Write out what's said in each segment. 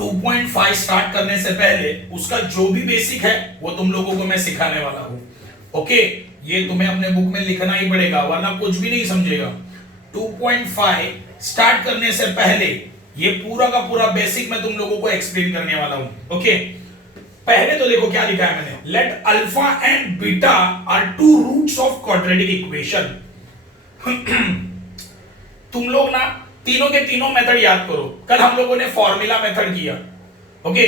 2.5 start करने से पहले उसका जो भी बेसिक है वो तुम लोगों को मैं सिखाने वाला हूं। ओके, ये तुम्हें अपने बुक में लिखना ही पड़ेगा वरना कुछ भी नहीं समझेगा। 2.5 स्टार्ट करने से पहले ये पूरा का पूरा बेसिक मैं तुम लोगों को एक्सप्लेन करने वाला हूं। ओके, पहले तो देखो क्या लिखा है मैंने, let alpha and beta are two roots of quadratic equation. तुम लोग ना तीनों के तीनों मेथड याद करो, कल हम लोगों ने फॉर्मूला मेथड किया। ओके,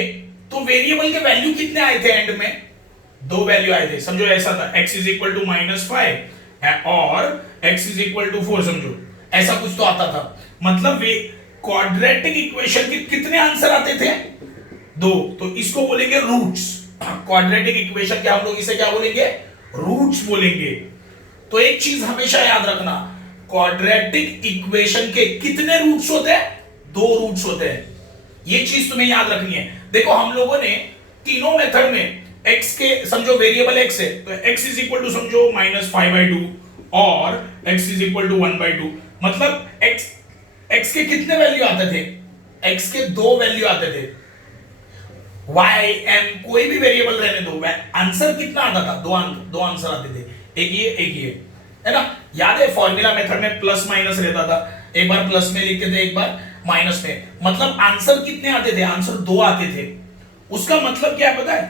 तो वेरिएबल के वैल्यू कितने आए थे एंड में? 2 वैल्यू आए थे। समझो ऐसा था x इज इक्वल टू -5 और x इज इक्वल टू 4, समझो ऐसा कुछ तो आता था। मतलब वे क्वाड्रेटिक इक्वेशन के कितने आंसर आते थे? 2। तो इसको बोलेंगे रूट्स। क्वाड्रेटिक इक्वेशन के हम लोग इसे क्या बोलेंगे? रूट्स बोलेंगे। तो एक चीज हमेशा याद रखना, क्वाड्रेटिक इक्वेशन के कितने रूट्स होते हैं? 2 रूट्स होते हैं। ये चीज तुम्हें याद रखनी है। देखो हम लोगों ने तीनों मेथड में x के, समझो वेरिएबल x है तो x इज इक्वल टू समझो -5/2 और x इज इक्वल टू 1/2। मतलब x के कितने वैल्यू आते थे? x के 2 वैल्यू आते थे। y m कोई भी वेरिएबल रहने दो, आंसर कितना आता था? 2 आंसर आते थे, एक ये है ना। याद है फॉर्मूला मेथड में प्लस माइनस रहता था, एक बार प्लस में लिखते थे एक बार माइनस में। मतलब आंसर कितने आते थे? आंसर 2 आते थे। उसका मतलब क्या है पता है?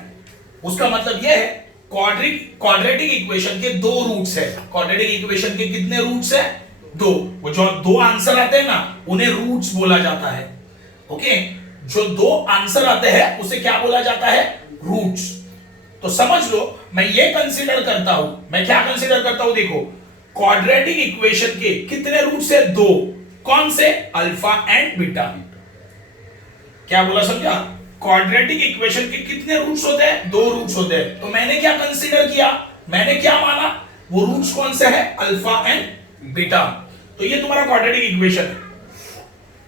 उसका मतलब यह है क्वाड्रेटिक इक्वेशन के 2 रूट्स है। क्वाड्रेटिक इक्वेशन के कितने रूट्स है? 2। वो जो 2 आंसर आते हैं ना उन्हें रूट्स बोला जाता है। ओके, जो 2 आंसर आते हैं उसे क्या बोला जाता है? रूट्स। तो समझ लो मैं ये कंसीडर करता हूं, मैं क्या कंसीडर करता हूं? देखो क्वाड्रेटिक इक्वेशन के कितने रूट्स है? 2। कौन से? Alpha and beta. क्या बोला, समझा? क्वाड्रेटिक इक्वेशन के कितने रूट्स होते हैं? 2 रूट्स होते हैं। तो मैंने क्या कंसीडर किया? मैंने क्या माना? वो रूट्स कौन से है? Alpha and beta. तो ये तुम्हारा क्वाड्रेटिक इक्वेशन है।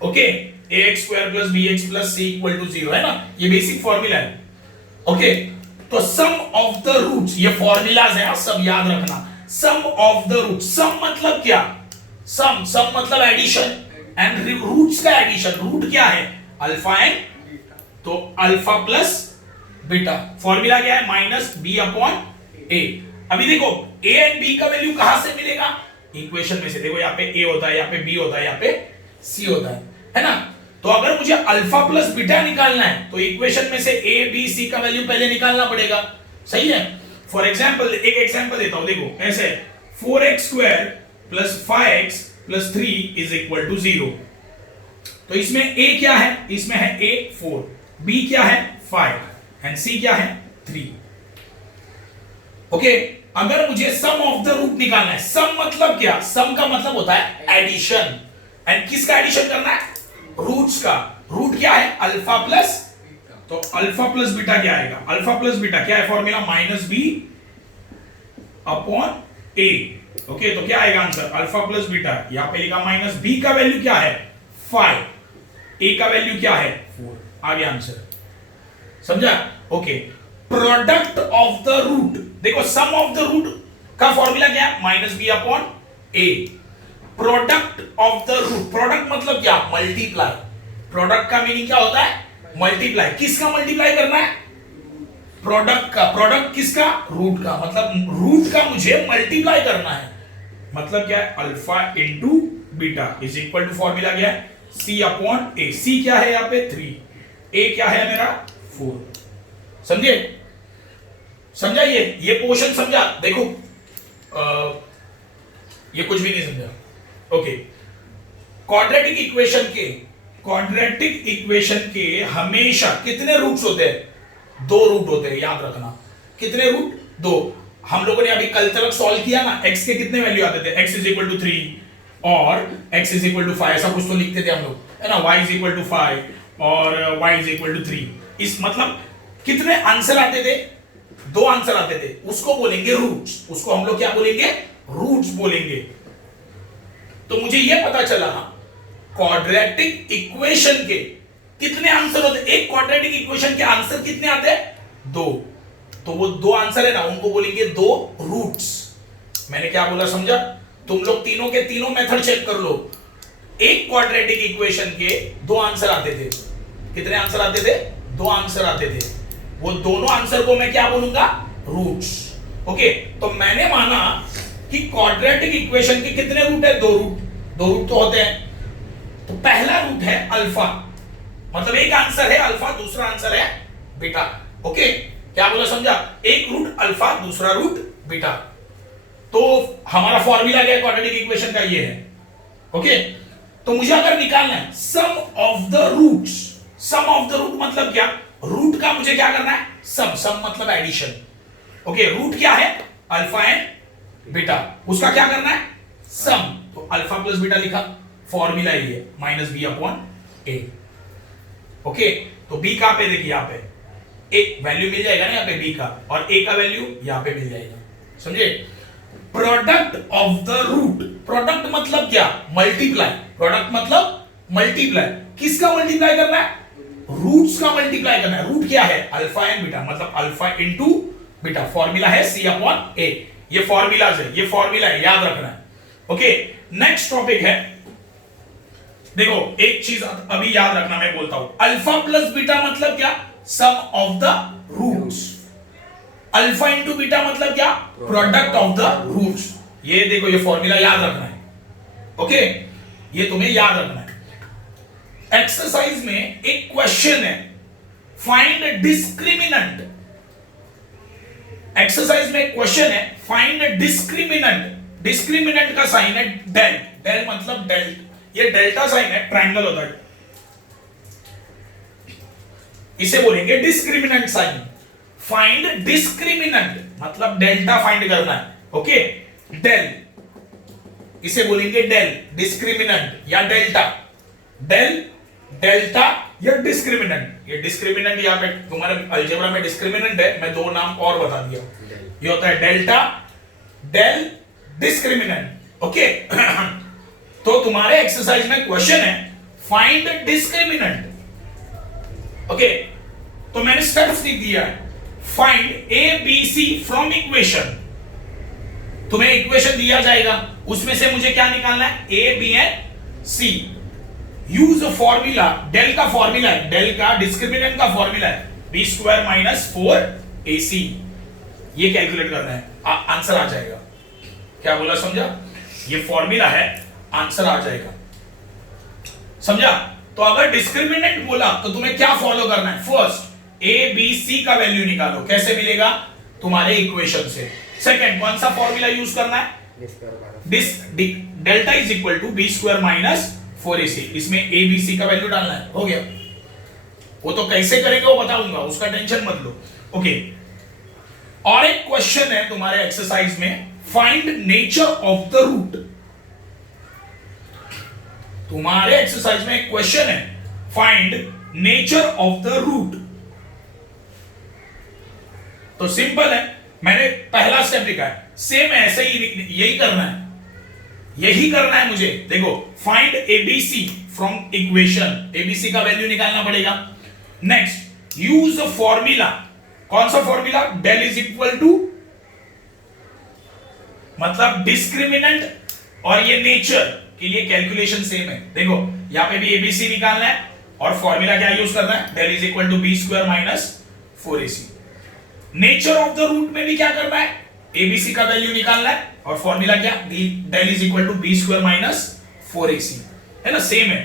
ओके, ax² + bx + c = 0 है ना, ये बेसिक फॉर्मूला है। ओके, तो सम ऑफ द रूट्स, ये फॉर्मूलाज है, सब याद रखना। सम ऑफ द रूट्स, सम मतलब क्या? सम मतलब एडिशन, एंड रूट्स का एडिशन। रूट क्या है? अल्फा एंड, तो अल्फा प्लस बीटा। फॉर्मूला क्या है? -b/a। अभी देखो a एंड b का वैल्यू कहां से मिलेगा? इक्वेशन में से। देखो यहाँ पे a होता है, यहाँ पे b होता है, यहाँ पे c होता है ना। तो अगर मुझे अल्फा प्लस बीटा निकालना है तो इक्वेशन में से a b c का वैल्यू पहले निकालना पड़ेगा। सही है। फॉर एग्जांपल, एक एग्जांपल देता हूं। देखो ऐसे 4x² + 5x + 3 = 0। तो इसमें a क्या है? इसमें है a 4, b क्या है? 5 एंड c क्या है? 3। ओके, अगर मुझे सम ऑफ द रूट निकालना है, सम मतलब क्या? सम का मतलब होता है एडिशन। एंड किसका एडिशन करना है? रूट्स का। रूट क्या है? अल्फा प्लस, तो अल्फा प्लस बीटा क्या आएगा? अल्फा प्लस बीटा क्या है फॉर्मूला? -b/a। ओके, तो क्या आएगा आंसर? Alpha plus beta. यहां पे लिखा -b का वैल्यू क्या है? 5, a का वैल्यू क्या है? 4। आ गया आंसर। समझा? Okay, product of the root. देखो सम ऑफ द रूट का फॉर्मूला क्या है? -b/a। Product of the root, product मतलब क्या? मल्टीप्लाई। प्रोडक्ट का मीनिंग क्या होता है? मल्टीप्लाई। किसका मल्टीप्लाई करना है? प्रोडक्ट का। प्रोडक्ट किसका? रूट का। मतलब रूट का मुझे मल्टीप्लाई करना है। मतलब क्या है? Alpha into beta is equal to, formula क्या है? c/a। c क्या है यहाँ पे? 3। a क्या है मेरा? 4। समझे? समझा? ये पोर्शन समझा? देखो ये कुछ भी नहीं समझा। ओके, क्वाड्रेटिक इक्वेशन के हमेशा कितने रूट्स होते हैं? 2 रूट होते हैं, याद रखना। कितने रूट? 2। हम लोगों ने अभी कल तक सॉल्व किया ना, x के कितने वैल्यू आते थे? x = 3 और x = 5, ऐसा कुछ तो लिखते थे हम लोग, है ना। y = 5 और y = 3। इस मतलब कितने आंसर आते थे? 2 आंसर आते थे। उसको बोलेंगे रूट्स। उसको हम लोग क्या बोलेंगे? रूट्स बोलेंगे। तो मुझे यह पता चला क्वाड्रेटिक इक्वेशन के कितने आंसर होते? एक क्वाड्रेटिक इक्वेशन के आंसर कितने आते हैं? 2। तो वो 2 आंसर है ना, उनको बोलेंगे 2 रूट्स। मैंने क्या बोला, समझा? तुम लोग तीनों के तीनों मेथड चेक कर लो। एक क्वाड्रेटिक इक्वेशन के 2 आंसर आते थे, कितने आंसर आते थे? 2 आंसर आते थे। वो दोनों आंसर को मैं क्या बोलूंगा? रूट्स। ओके, तो मैंने माना कि क्वाड्रेटिक इक्वेशन के कितने रूट है? 2 रूट। 2 रूट तो होते हैं। तो पहला रूट है अल्फा, मतलब एक आंसर है अल्फा, दूसरा आंसर है बीटा। ओके, क्या बोला समझा? एक रूट अल्फा, दूसरा रूट बीटा। तो हमारा फॉर्मूला क्या है क्वाड्रेटिक इक्वेशन का? ये है। ओके, तो मुझे अगर निकालना है sum of the roots, sum of the root मतलब क्या? रूट का मुझे क्या करना है? सम। सम मतलब एडिशन। ओके, रूट क्या है? अल्फा एंड बीटा, उसका क्या करना है? सम। तो अल्फा प्लस बीटा लिखा, फॉर्मूला ये है माइनस बी अपॉन ए। ओके, तो बी कहां पे? देखिए यहां पे एक वैल्यू मिल जाएगा ना यहां पे बी का, और ए का वैल्यू यहां पे मिल जाएगा। समझे? Product of the root, product मतलब क्या? मल्टीप्लाई। प्रोडक्ट मतलब मल्टीप्लाई। किसका मल्टीप्लाई करना है? रूट्स का मल्टीप्लाई करना है। रूट क्या है? अल्फा एंड बीटा, मतलब अल्फा इंटू बीटा। फॉर्मूला है सी अपॉन ए। ये फॉर्मूलाज है, ये फॉर्मूला है, याद रखना है। ओके, नेक्स्ट टॉपिक है, देखो एक चीज अभी याद रखना, मैं बोलता हूं अल्फा प्लस बीटा मतलब क्या? Sum of the roots. Alpha into beta मतलब क्या? Product of the roots. ये देखो, ये फॉर्मूला याद रखना है। ओके, ये तुम्हें याद रखना है। एक्सरसाइज में एक क्वेश्चन है, फाइंड डिस्क्रिमिनेंट। एक्सरसाइज में क्वेश्चन है, फाइंड डिस्क्रिमिनेंट। डिस्क्रिमिनेंट का साइन है डेल। डेल मतलब डेल्ट, ये डेल्टा साइन है, ट्रायंगल होता है, इसे बोलेंगे डिस्क्रिमिनेंट साइन। फाइंड डिस्क्रिमिनेंट मतलब डेल्टा फाइंड करना है। ओके, डेल, इसे बोलेंगे डेल, डिस्क्रिमिनेंट या डेल्टा। डेल, डेल्टा या डिस्क्रिमिनेंट। ये डिस्क्रिमिनेंट यहाँ पे तुम्हारे अलजेब्रा में डिस्क्रिमिनेंट है, मैं 2 नाम और बता दिया। ये होता है डेल्टा, डेल, डिस्क्रिमिनेंट। ओके, तो तुम्हारे एक्सरसाइज में क्वेश्चन है फाइंड डिस्क्रिमिनेंट। ओके, तो मैंने स्टेप्स लिख दिया है। Find A B C from equation. तुम्हें इक्वेशन दिया जाएगा, उसमें से मुझे क्या निकालना है? A B and C. Use formula, del का फॉर्मूला है, डेल का डिस्क्रिमिनेंट का फॉर्मूला है बी स्क्वायर माइनस 4ac। ये कैलकुलेट करना है, आंसर आ जाएगा। क्या बोला समझा? ये फॉर्मूला है, आंसर आ जाएगा। समझा? तो अगर डिस्क्रिमिनेंट बोला तो तुम्हें क्या फॉलो करना है? फर्स्ट ए बी सी का वैल्यू निकालो। कैसे मिलेगा? तुम्हारे इक्वेशन से। सेकंड, कौन सा फॉर्मूला यूज करना है? Delta is equal to B square minus 4ac। इसमें ए बी सी का वैल्यू डालना है, हो गया। वो तो कैसे करेंगे वो बताऊंगा, उसका टेंशन मत लो। ओके, और एक क्वेश्चन है तुम्हारे एक्सरसाइज में, find nature of the root. तुम्हारे एक्सरसाइज में एक क्वेश्चन है, find nature of the root. तो सिंपल है, मैंने पहला स्टेप लिखा है, सेम ऐसे ही यही करना है, यही करना है मुझे। देखो, find ABC from equation, ABC का वैल्यू निकालना पड़ेगा। Next, use formula. कौन सा formula? Del is equal to, मतलब डिस्क्रिमिनेंट और ये नेचर के लिए कैलकुलेशन सेम है। देखो, यहां पे भी एबीसी निकालना है और फॉर्मूला क्या यूज करना है? Del is equal to B square minus 4ac। Nature of the root में भी क्या करना है? एबीसी का वैल्यू निकालना है और फॉर्मूला क्या? Del is equal to B square minus 4ac, है ना, सेम है।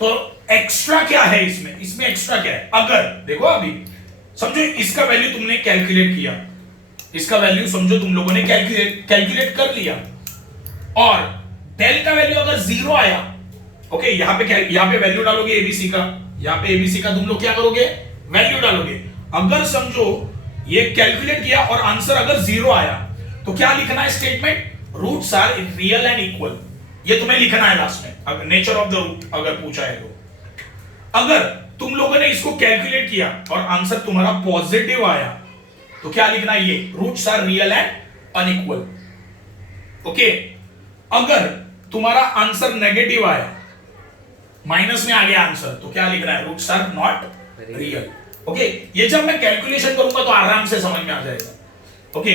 तो एक्स्ट्रा क्या है इसमें? इसमें एक्स्ट्रा क्या है? अगर देखो, अभी समझो इसका वैल्यू तुमने कैलकुलेट किया, इसका वैल्यू समझो तुम लोगों ने कैलकुलेट कर लिया, और डेल का वैल्यू अगर 0 आया, ओके, यहां पे वैल्यू डालोगे एबीसी का, यहां पे एबीसी का तुम लोग क्या करोगे? वैल्यू डालोगे। अगर समझो ये कैलकुलेट किया और आंसर अगर 0 आया, तो क्या लिखना है statement? Roots are real and equal. ये तुम्हें लिखना है लास्ट में, अगर नेचर ऑफ द रूट अगर पूछा है तो। अगर तुम लोगों ने इसको कैलकुलेट किया और आंसर तुम्हारा पॉजिटिव आया, तो क्या लिखना है? ये roots are real and unequal. Okay, अगर तुम्हारा आंसर नेगेटिव आया, माइनस में आ गया आंसर, तो क्या लिखना है? Roots are not real. Okay, ये जब मैं कैलकुलेशन करूंगा तो आराम से समझ में आ जाएगा। ओके,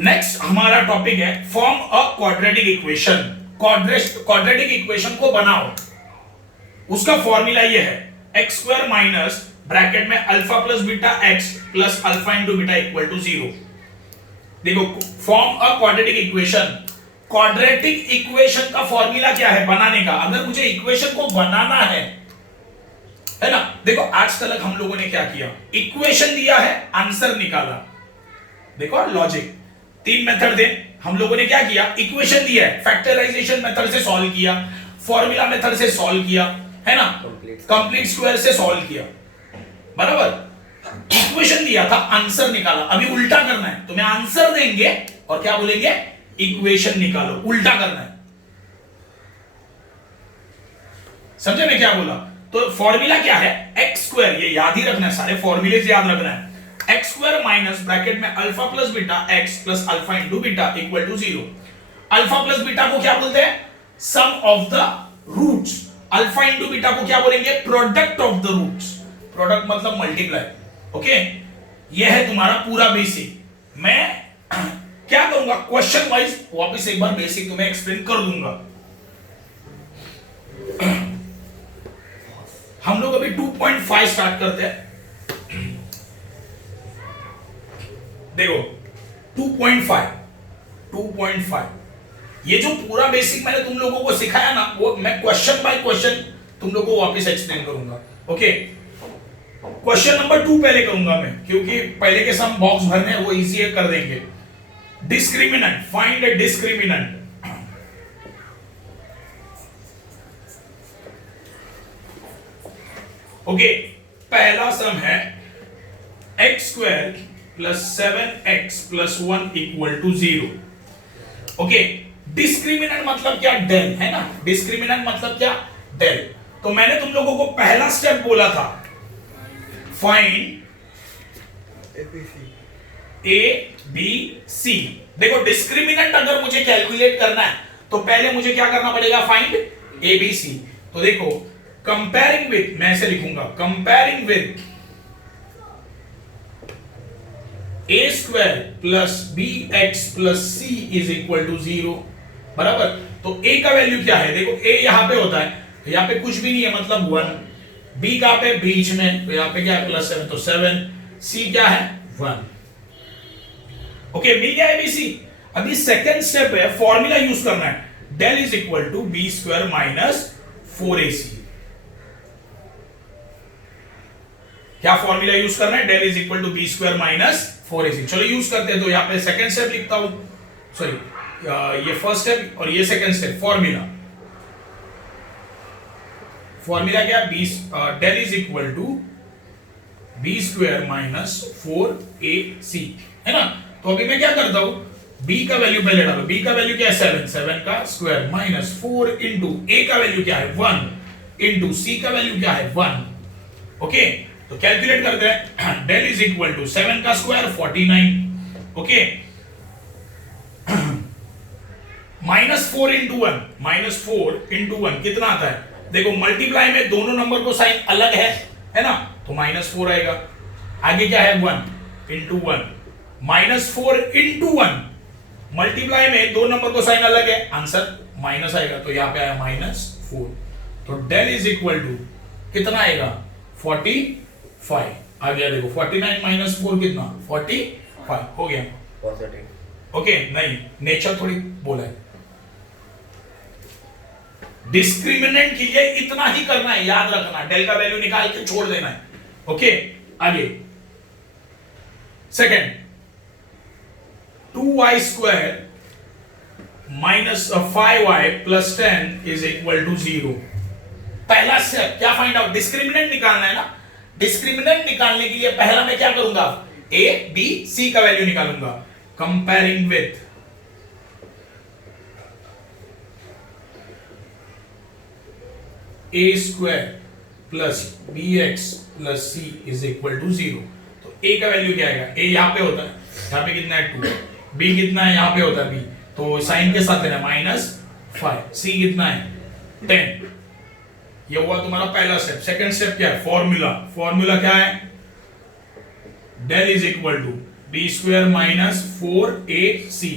नेक्स्ट हमारा टॉपिक है form a quadratic equation. Quadratic equation को बनाओ। उसका फॉर्मूला ये है, एक्स स्क्वायर माइनस ब्रैकेट में alpha plus beta x plus alpha into beta equal to 0। देखो form a quadratic equation. Quadratic equation का फॉर्मूला क्या है बनाने का? अगर मुझे इक्वेशन को बनाना है ना, देखो आज तक हम लोगों ने क्या किया, इक्वेशन दिया है, आंसर निकाला। देखो लॉजिक, 3 मेथड थे, हम लोगों ने क्या किया, इक्वेशन दिया है, फैक्टराइजेशन मेथड से सॉल्व किया, फॉर्मूला मेथड से सॉल्व किया, है ना, कंप्लीट स्क्वायर से सॉल्व किया, बराबर। इक्वेशन दिया था, आंसर निकाला। अभी उल्टा करना है, तुम्हें आंसर देंगे और क्या बोलेंगे, इक्वेशन निकालो, उल्टा करना है। समझे मैं क्या बोला? तो फॉर्मूला क्या है, एक्स स्क्वायर, ये याद ही रखना है, सारे फॉर्मूले से याद रखना है। एक्स स्क्वायर माइनस ब्रैकेट में alpha plus beta x plus alpha into beta equal to 0। Alpha plus beta को क्या बोलते हैं, sum of the roots. Alpha into beta को क्या बोलेंगे, product of the roots. Product मतलब मल्टीप्लाई। ओके, यह है तुम्हारा पूरा बेसिक। मैं क्या करूंगा, क्वेश्चन वाइज वापस एक बार बेसिक तुम्हें एक्सप्लेन कर दूंगा। हम लोग अभी 2.5 स्टार्ट करते हैं। देखो 2.5 ये जो पूरा बेसिक मैंने तुम लोगों को सिखाया ना, वो मैं क्वेश्चन बाय क्वेश्चन तुम लोगों को वापस एक्सप्लेन करूंगा। ओके, क्वेश्चन नंबर 2 पहले करूंगा मैं, क्योंकि पहले के सम बॉक्स भरने हैं, वो इजी है, कर देंगे। Discriminant, find a discriminant. Okay, पहला सम है x square plus 7x plus 1 equal to 0। Okay, discriminant मतलब क्या, डेल, है ना। डिस्क्रिमिनेंट मतलब क्या, डेल। तो मैंने तुम लोगों को पहला स्टेप बोला था, फाइंड ए बी सी। देखो डिस्क्रिमिनेंट अगर मुझे कैलकुलेट करना है तो पहले मुझे क्या करना पड़ेगा, फाइंड ए बी सी। तो देखो कंपेयरिंग विद, मैं ऐसे लिखूंगा, comparing with A square plus B x plus C is equal to 0, बराबर। तो ए का वैल्यू क्या है, देखो ए यहां पे होता है, तो यहां पे कुछ भी नहीं है, मतलब 1। बी कहां पे, बीच में, तो यहां पे क्या है, प्लस 7, तो 7। सी क्या है, 1। ओके, मिल गया एबीसी। अभी सेकंड स्टेप है, फॉर्मूला यूज करना है, del is equal to B square minus 4ac। क्या फॉर्मूला यूज करना है, del is equal to B square minus 4ac। चलो यूज करते हैं। तो यहां पे सेकंड स्टेप लिखता हूं, सॉरी ये फर्स्ट स्टेप और ये सेकंड स्टेप। फॉर्मूला क्या, del is equal to B square minus 4ac, है ना। तो अभी मैं क्या करता हूं, b का वैल्यू पहले डालो। b का वैल्यू क्या है, 7, 7 का स्क्वायर माइनस 4 इंटू a का वैल्यू क्या है, 1 इंटू c का वैल्यू क्या है, 1। ओके, तो कैलकुलेट करते हैं। डेल इज इक्वल टू 7 का square 49। Okay, minus 4 into 1, minus 4 into 1 कितना आता है, देखो मल्टीप्लाई में दोनों नंबर को साइन अलग है ना, तो माइनस 4 आएगा। आगे क्या है, 1 इंटू 1, माइनस 4 इंटू 1, मल्टीप्लाई में दो नंबर को साइन अलग है, आंसर माइनस आएगा, तो यहां पे आया माइनस 4। तो डेल इज इक्वल टू कितना आएगा, 45 आ गया। देखो 49 माइनस 4 कितना, 45 हो गया, पॉजिटिव। ओके, नहीं नेचर थोड़ी बोला है, डिस्क्रिमिनेंट के लिए इतना ही करना है, याद रखना, डेल का वैल्यू निकाल के छोड़ देना है। ओके, आगे second, 2y square minus 5y plus 10 is equal to 0। पहला स्टेप क्या, फाइंड आउट, डिस्क्रिमिनेंट निकालना है ना। डिस्क्रिमिनेंट निकालने के लिए पहला मैं क्या करूंगा, a b c का वैल्यू निकालूंगा। Comparing with a square plus B x plus C is equal to 0। तो a का वैल्यू क्या आएगा, a यहां पे होता है, यहां पे कितना है 2, b कितना है, यहां पे होता है b, तो साइन के साथ है माइनस 5, c कितना है 10। ये हुआ तुम्हारा पहला स्टेप। सेकंड स्टेप क्या है, फॉर्मूला। फॉर्मूला क्या है, del is equal to B square minus 4ac।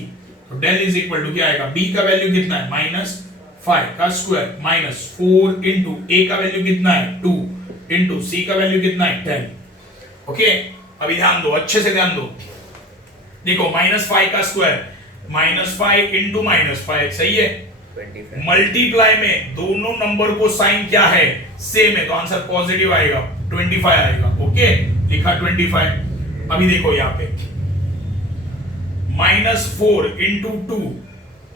तो डेल इज इक्वल टू क्या आएगा, b का वैल्यू कितना है, माइनस 5 का स्क्वायर माइनस 4 इंटू a का वैल्यू कितना है 2, इंटू सी का वैल्यू कितना है 10। ओके, अभी ध्यान दो, अच्छे से ध्यान दो। देखो -5 का स्क्वायर -5 इंटू -5 सही है। मल्टीप्लाई में दोनों नंबर को साइन क्या है, सेम है, तो आंसर पॉजिटिव आएगा, 25 आएगा। ओके, लिखा 25। अभी देखो यहाँ पे -4 इंटू 2,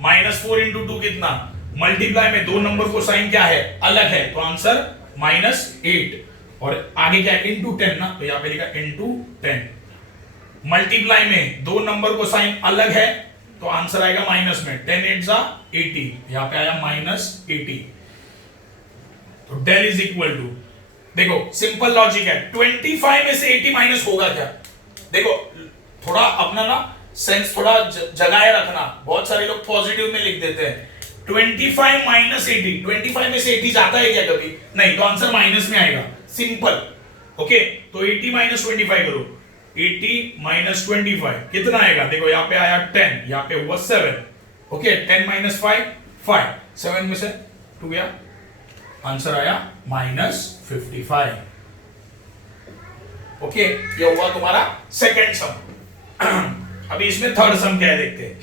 -4 इंटू 2 कितना, मल्टीप्लाई में दो नंबर को साइन क्या है, अलग है, तो आंसर -8। और आगे क्या है, इंटू 10 ना, तो यहाँ पे लिखा इंटू 10। मल्टीप्लाई में दो नंबर को साइन अलग है, तो आंसर आएगा माइनस में, 10 8 जा 80, यहां पे आया -80। तो डेल इज इक्वल टू, देखो सिंपल लॉजिक है, 25 में से 80 माइनस होगा क्या। देखो थोड़ा अपना ना सेंस थोड़ा जगाए रखना, बहुत सारे लोग पॉजिटिव में लिख देते हैं। 25 माइनस 80, 25 में से 80 जाता है क्या कभी, नहीं, तो आंसर माइनस में आएगा, सिंपल। ओके, तो 80 माइनस 25 करो, 80 माइनस 25 कितना आएगा, देखो यहाँ पे आया 10, यहाँ पे हुआ 7। ओके, 10 माइनस 5 5, 7 में से 2 गया, आंसर आया -55। ओके, ये हुआ तुम्हारा सेकंड सम। अभी इसमें थर्ड सम क्या है देखते हैं।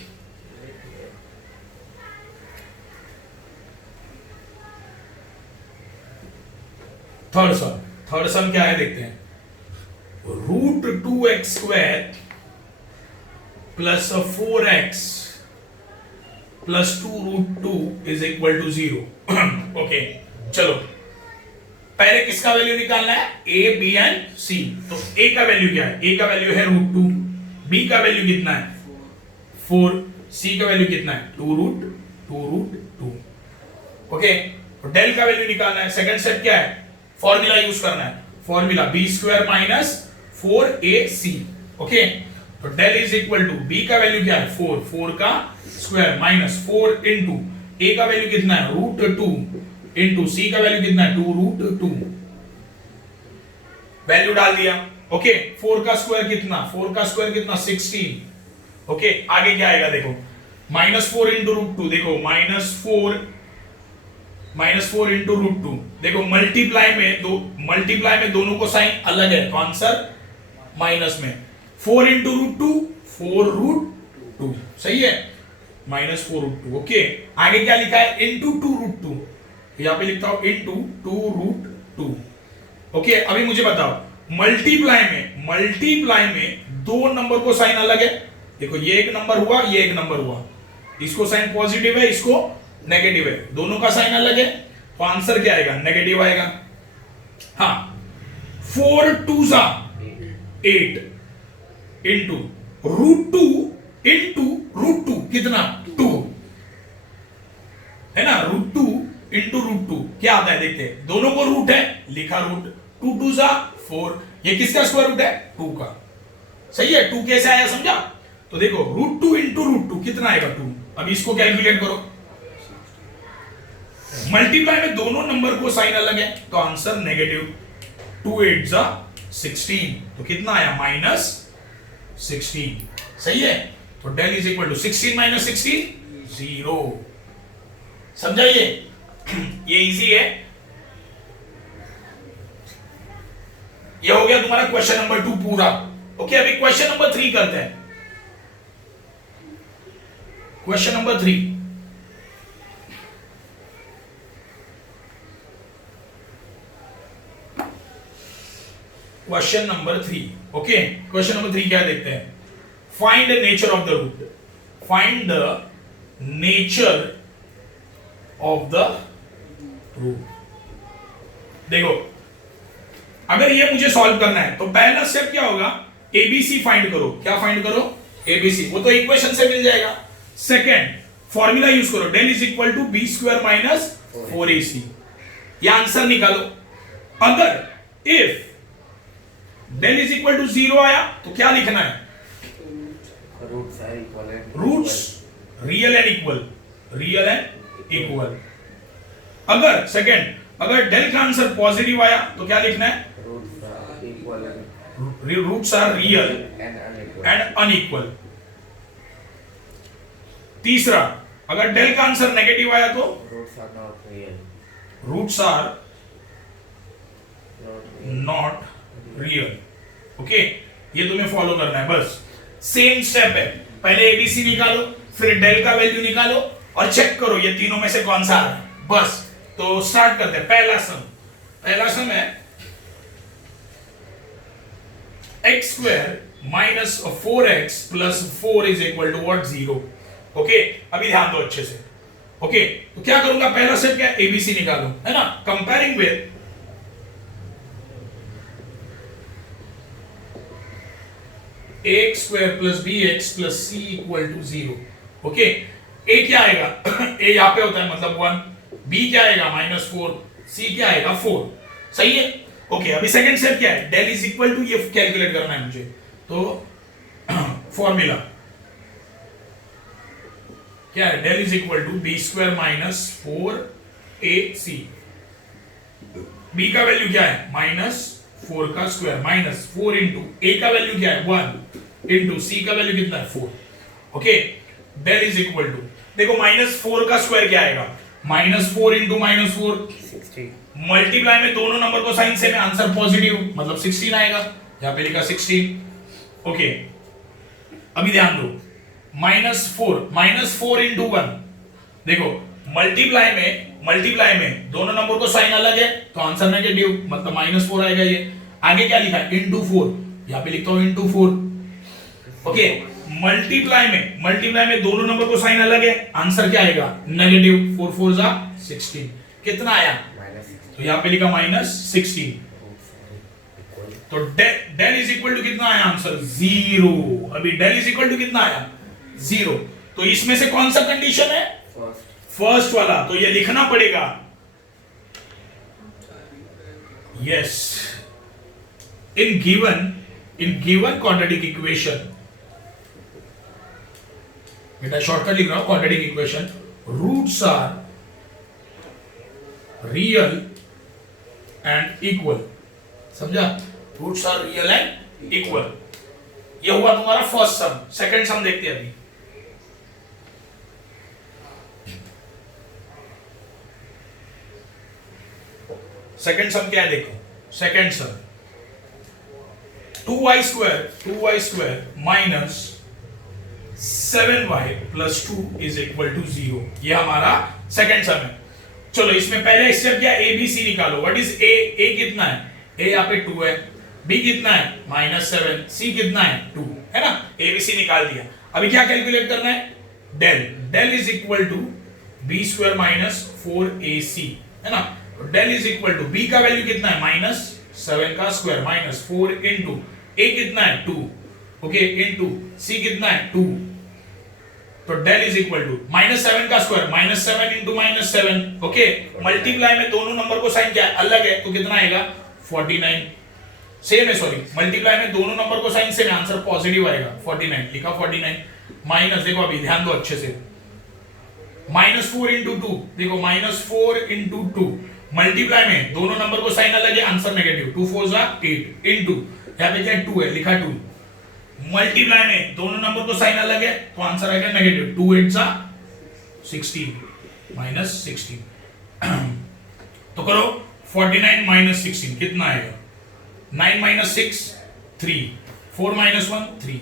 थर्ड सम क्या है देखते हैं। √2x² plus 4x plus 2√2 is equal to 0। Okay, चलो पहले किसका वैल्यू निकालना है, a b एंड c। तो a का वैल्यू क्या है, a का वैल्यू है √2, b का वैल्यू कितना है 4, c का वैल्यू कितना है 2√2। ओके, तो डेल का वैल्यू निकालना है। सेकंड स्टेप क्या है, फॉर्मूला यूज करना है, formula b² minus 4ac। Okay, तो del is equal to b का वैल्यू क्या है 4, 4 का स्क्वायर माइनस 4 इंटू a का वैल्यू कितना है √2 इंटू c का वैल्यू कितना है 2√2। वैल्यू डाल दिया। ओके, 4 का स्क्वायर कितना, 4 का स्क्वायर कितना 16। ओके, आगे क्या आएगा देखो, -4 इंटू √2, देखो -4 इंटू √2, देखो मल्टीप्लाई में दोनों को साइन अलग है, तो आंसर माइनस में, 4 इंटू √2 4√2 सही है, -4√2। ओके, आगे क्या लिखा है इंटू 2√2, यहां पे लिखता हूं इंटू 2√2। ओके, अभी मुझे बताओ मल्टीप्लाई में दो नंबर को साइन अलग है, देखो ये एक नंबर हुआ, ये एक नंबर हुआ, इसको साइन पॉजिटिव है, इसको नेगेटिव है, दोनों का साइन अलग है, तो आंसर क्या आएगा, नेगेटिव आएगा। हाँ, 4 2 जा 8 इंटू √2 इंटू √2 कितना 2 है ना, √2 इंटू √2 क्या आता है देखते हैं, दोनों को रूट है, लिखा रूट, 2 2 जा 4, ये किसका स्क्वायर रूट है 2 का, सही है। 2 कैसे आया समझा, तो देखो √2 इंटू √2 कितना आएगा 2। अब इसको कैलकुलेट करो, मल्टीप्लाई में दोनों नंबर को साइन अलग है, तो आंसर नेगेटिव, 2 8 जा 16, तो कितना आया -16 सही है। तो del is equal to 16 minus 16 0। समझाइए, ये इजी है। ये हो गया तुम्हारा क्वेश्चन नंबर 2 पूरा। ओके, अभी क्वेश्चन नंबर 3 करते हैं। Question number 3, question number 3। Okay, question number 3 क्या देखते हैं, find the nature of the root, find the nature of the root. देखो अगर ये मुझे सॉल्व करना है, तो पहला स्टेप क्या होगा, एबीसी फाइंड करो, क्या फाइंड करो एबीसी, वो तो इक्वेशन से मिल जाएगा। सेकंड फॉर्मूला यूज करो, del is equal to b² minus 4ac, ये आंसर निकालो। अगर if del is equal to 0 आया तो क्या लिखना है, roots real and equal, real and equal. अगर सेकंड, अगर डेल का आंसर पॉजिटिव आया तो क्या लिखना है, roots are real and unequal. तीसरा, अगर डेल का आंसर नेगेटिव आया तो roots are not real. Okay, ये तुम्हें फॉलो करना है बस। सेम स्टेप है, पहले एबीसी निकालो, फिर डेल का वैल्यू निकालो और चेक करो ये तीनों में से कौन सा आ रहा है बस। तो स्टार्ट करते हैं। पहला सम है x square minus 4x plus 4 is equal to what 0। Okay, अभी ध्यान दो अच्छे से। ओके, तो क्या करूंगा, पहला स्टेप क्या, एबीसी निकालो, है ना, comparing with x square plus B x plus c equal to 0। Okay, a क्या आएगा ए यहां पे होता है मतलब 1, बी क्या आएगा -4, सी क्या आएगा 4। सही है। ओके, अभी सेकंड स्टेप क्या है, डेल इज इक्वल टू, ये कैलकुलेट करना है मुझे। तो फॉर्मूला क्या है, del is equal to B square minus 4ac। B का वैल्यू क्या है, -4 का स्क्वायर माइनस 4 इंटू ए का वैल्यू क्या है 1 इंटू सी का वैल्यू कितना है 4। Okay, del is equal to, देखो -4 का स्क्वायर क्या आएगा, -4 इंटू -4 60। मल्टीप्लाई में दोनों नंबर को साइन से में आंसर पॉजिटिव मतलब 16 आएगा, यहां पे लिखा 16। ओके, अभी ध्यान दो, -4 इंटू 1, देखो मल्टीप्लाई में दोनों नंबर को साइन अलग है तो आंसर नेगेटिव मतलब -4 आएगा। ये आगे क्या लिखा है, इंटू 4, यहां पे लिखता हूं इंटू 4। ओके, मल्टीप्लाई में दोनों नंबर को साइन अलग है, आंसर क्या आएगा नेगेटिव, 4 4 जा 16, कितना आया, तो यहां पे लिखा -16। तो डेल इज इक्वल टू कितना आया आंसर 0। अभी डेल इज इक्वल टू कितना आया 0। तो इसमें से कौन सा कंडीशन है, फर्स्ट वाला, तो ये लिखना पड़ेगा yes. In given quadratic equation, बेटा शॉर्टकट लिख रहा हूं, quadratic equation roots are real and equal. समझा, roots are real and equal. ये हुआ तुम्हारा फर्स्ट सम। सेकंड सम देखते हैं अभी। सेकंड सम क्या है, देखो second sum 2y square minus 7y plus 2 is equal to 0। ये हमारा सेकंड सम है। चलो इसमें पहले स्टेप क्या, ए बी सी निकालो। व्हाट इज ए कितना है, ए यहाँ पे 2 है, बी कितना है -7, सी कितना है 2, है ना, ए बी सी निकाल दिया। अभी क्या कैलकुलेट करना है, del is equal to B square minus 4ac, है ना। Del is equal to B का वैल्यू कितना है -7 का स्क्वायर माइनस 4 इंटू ए कितना है 2, ओके, इंटू सी कितना है 2। तो डेल इज इक्वल टू -7 का स्क्वायर -7 इंटू -7, ओके, मल्टीप्लाई में दोनों नंबर को साइन क्या है अलग है तो कितना आएगा 49। सेम है, सॉरी, मल्टीप्लाई में दोनों नंबर को साइन सेम है, आंसर पॉजिटिव आएगा 49, लिखा 49 माइनस, देखो अभी ध्यान दो अच्छे से, -4 इंटू 2, देखो -4 इंटू 2, मल्टीप्लाई में दोनों नंबर को साइन अलग है, आंसर नेगेटिव, 2 4 जा 8 इंटू यहां पे क्या 2 है, लिखा 2, मल्टीप्लाई में दोनों नंबर को साइन अलग है तो आंसर आएगा नेगेटिव, 2 8 जा 16 -16। तो करो 49 माइनस 16 कितना आएगा, 9 माइनस 6 3, 4 माइनस 1 3,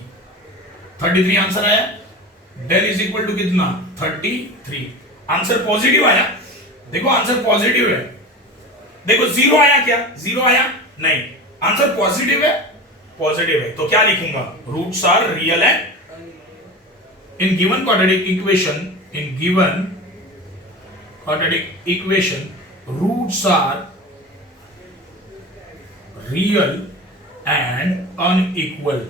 33 आंसर आया। डेल इज इक्वल टू कितना 33, आंसर पॉजिटिव आया, देखो आंसर पॉजिटिव है, देखो 0 आया क्या, 0 आया नहीं, आंसर पॉजिटिव है, पॉजिटिव है। तो क्या लिखूंगा, roots are real and in given quadratic equation roots are real and unequal.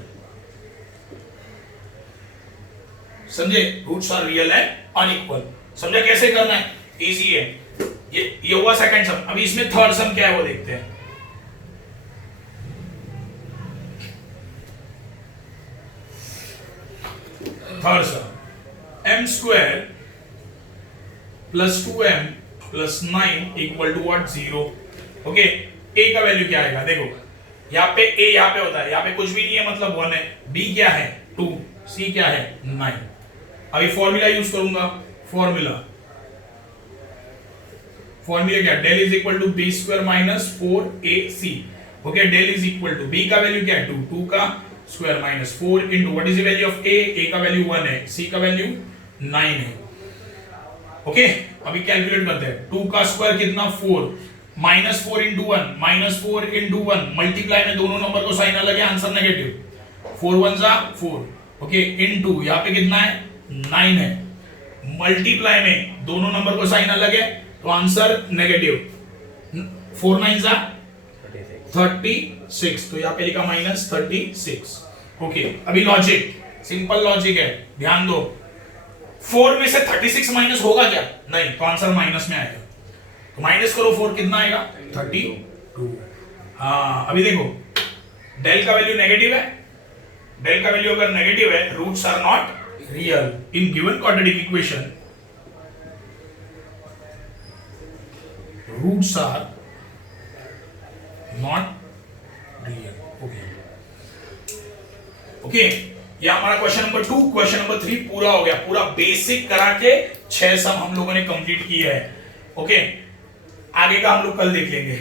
समझे, roots are real and unequal. समझा कैसे करना है, इजी है। ये हुआ सेकंड सम। अभी इसमें थर्ड सम क्या है वो देखते हैं। Third sum m square plus 2m plus 9 equal to what 0। Okay, a का वैल्यू क्या आएगा, देखो यहाँ पे a यहाँ पे होता है, यहाँ पे कुछ भी नहीं है मतलब 1 है, b क्या है 2, c क्या है 9। अभी फॉर्मूला यूज करूंगा, फॉर्मूला क्या, del is equal to B square minus 4ac। Okay, del is equal to B का वैल्यू क्या है 2, 2 का square minus 4 into what is the value of a का वैल्यू 1 है, सी का वैल्यू 9 है। ओके, अभी कैलकुलेट करते हैं, 2 का स्क्वायर कितना 4, minus 4 into 1, minus 4 into 1, multiply में दोनों नंबर को साइन अलग है, आंसर नेगेटिव, 4 1 जा 4। ओके, इनटू यहाँ पे कितना है 9 है, मल्टीप्लाई में दोनों नंबर को साइन अलग है तो आंसर नेगेटिव, 4 9 जा 36, तो यहाँ पे लिखा माइनस 36। ओके, अभी लॉजिक, सिंपल लॉजिक है, ध्यान दो, 4 में से 36 माइनस होगा क्या, नहीं, तो आंसर माइनस में आएगा, तो माइनस करो 4 कितना आएगा 32। हाँ, अभी देखो डेल का वैल्यू नेगेटिव है, डेल का वैल्यू अगर नेगेटिव है, roots are not real in given quadratic equation, roots are not real. Okay okay, ये हमारा क्वेश्चन नंबर 2, क्वेश्चन नंबर 3 पूरा हो गया, पूरा बेसिक करा के 6 सम हम लोगों ने कंप्लीट किया है। ओके, आगे का हम लोग कल देख लेंगे।